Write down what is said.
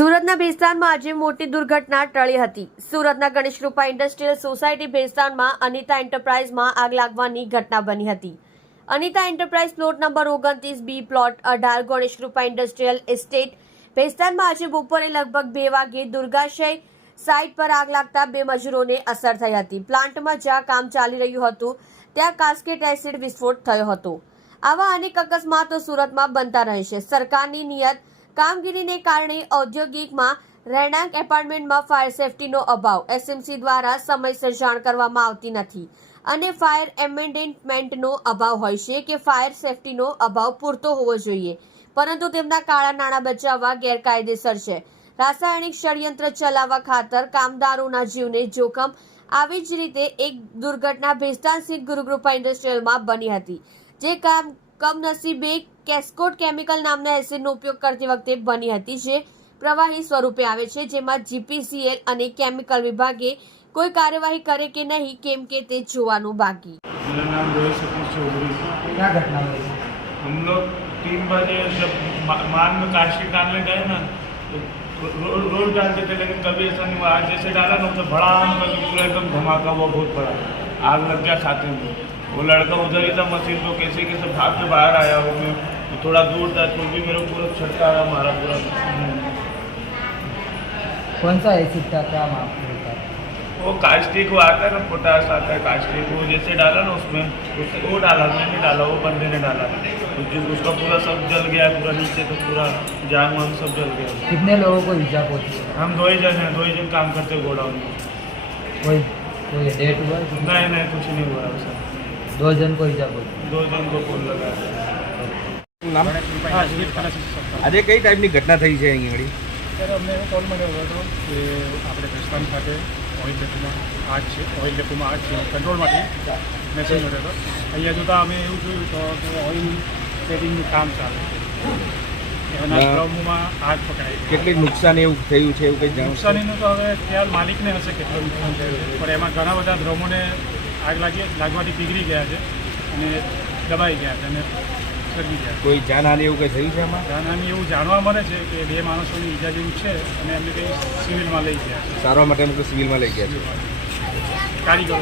સુરતના ભેસ્તાનમાં આજે મોટી દુર્ઘટના ટળી હતી। સુરતના ગણેશકૃપા ઇન્ડસ્ટ્રીયલ સોસાયટી ભેસ્તાનમાં અનિતા એન્ટરપ્રાઇઝમાં આગ લાગવાની ઘટના બની હતી। અનિતા એન્ટરપ્રાઇઝ પ્લોટ નંબર 29 બી પ્લોટ 18 ગણેશકૃપા ઇન્ડસ્ટ્રીયલ એસ્ટેટ ભેસ્તાનમાં આજે બપોરે લગભગ 2 વાગે દુર્ગાશય સાઇટ પર આગ લાગતા 2 મજૂરોને અસર થઈ હતી। પ્લાન્ટમાં જ્યાં કામ ચાલી રહ્યું હતું ત્યાં કાસ્કેટ એસિડ વિસ્ફોટ થયો હતો। આવા અનેક અકસ્માતો સુરતમાં બનતા રહે છે। સરકારની નિયત કામગીરીને કારણે ઔદ્યોગિકમાં રહેણાંક એપાર્ટમેન્ટમાં ફાયર સેફટીનો અભાવ, એસએમસી દ્વારા સમયસર જાણ કરવામાં આવતી નથી અને ફાયર એમેન્ડમેન્ટનો અભાવ હોય છે કે ફાયર સેફટીનો અભાવ પૂરતો હોવો જોઈએ, પરંતુ તેમના કાળા નાણાં બચાવવા ગેરકાયદેસર છે। રાસાયણિક ષડયંત્ર ચલાવવા ખાતર કામદારોના જીવને જોખમ। આવી જ રીતે એક દુર્ઘટના ભેસ્તાન સ્થિત ગુરુકૃપા ઇન્ડસ્ટ્રીયલમાં બની હતી, જે કમનસીબે કેસ્કોટ કેમિકલ નામના એસિડનો ઉપયોગ કરતી વખતે બની હતી, જે પ્રવાહી સ્વરૂપે આવે છે, જેમાં જીપીસીએલ અને કેમિકલ વિભાગે કોઈ કાર્યવાહી કરે કે નહીં, કેમ કે તે જોવાનું બાકી। मेरा नाम रोहित सतीश चौधरी। क्या घटना हुई? हम लोग 3 बजे जब मान में कास्टिक डालने गए ना तो रोज डालते थे, लेकिन कभी ऐसा नहीं हुआ। आज जैसे डाला ना तो भड़ाम करके पूरा एकदम धमाका हुआ, बहुत बड़ा आग लग गया खाते में। वो लड़का उधर ही था मशीन को कैसे कैसे भाग के बाहर आया वो, मैं थोड़ा दूर था तो भी मेरे पूरा छटका रहा मारा पूरा। कौन सा एसिड था, क्या माफ होता? वो कास्टिक वो आता है ना, पोटास आता है कास्टिक, वो जैसे डाला ना उसमें वो डाला, मैंने डाला, वो बंदे ने डाला तो उसका पूरा सब जल गया, पूरा नीचे तो पूरा जान वान सब जल गया। कितने लोगों को इजा पहुंची? हम 2 ही जन हैं, 2 ही जन काम करते गोडाउन में। कोई डेट हुआ? नहीं कुछ नहीं हुआ सर। 2 जन को इजा पहुंची। 2 जन को फोन लगा। આજે કઈ ટાઈપની ઘટના થઈ છે અહીં આગળ? ત્યારે અમને એવો કોલ મળ્યો હતો કે આપણે ભેસ્તાન ખાતે ઓઇલ ડેપોમાં આગ છે, ઓઇલ ડેપોમાં આગ છે, કંટ્રોલમાંથી મેસેજ મળ્યો હતો। અહીંયા જોતાં અમે એવું જોયું તો ઓઇલ સેવિંગનું કામ ચાલે છે, એના ડ્રમમાં આગ પકડાઈ ગઈ। કેટલી નુકસાન એવું થયું છે એવું કંઈ જાણો છો? નુકસાનીનું તો હવે ખ્યાલ માલિકને હશે કેટલું નુકસાન થયું, પણ એમાં ઘણા બધા ડ્રમોને આગ લાગવાથી પીગળી ગયા છે અને દબાઈ ગયા છે અને સળગી ગયા છે। કોઈ જાનહાની એવું કંઈ થયું છે એમાં? જાનહાની એવું જાણવા મળે છે કે 2 માણસોની ઈજા જેવું છે અને એમને કંઈ સિવિલમાં લઈ ગયા છે, સારવાર માટે અમુક સિવિલમાં લઈ ગયા છે। કારીગરો।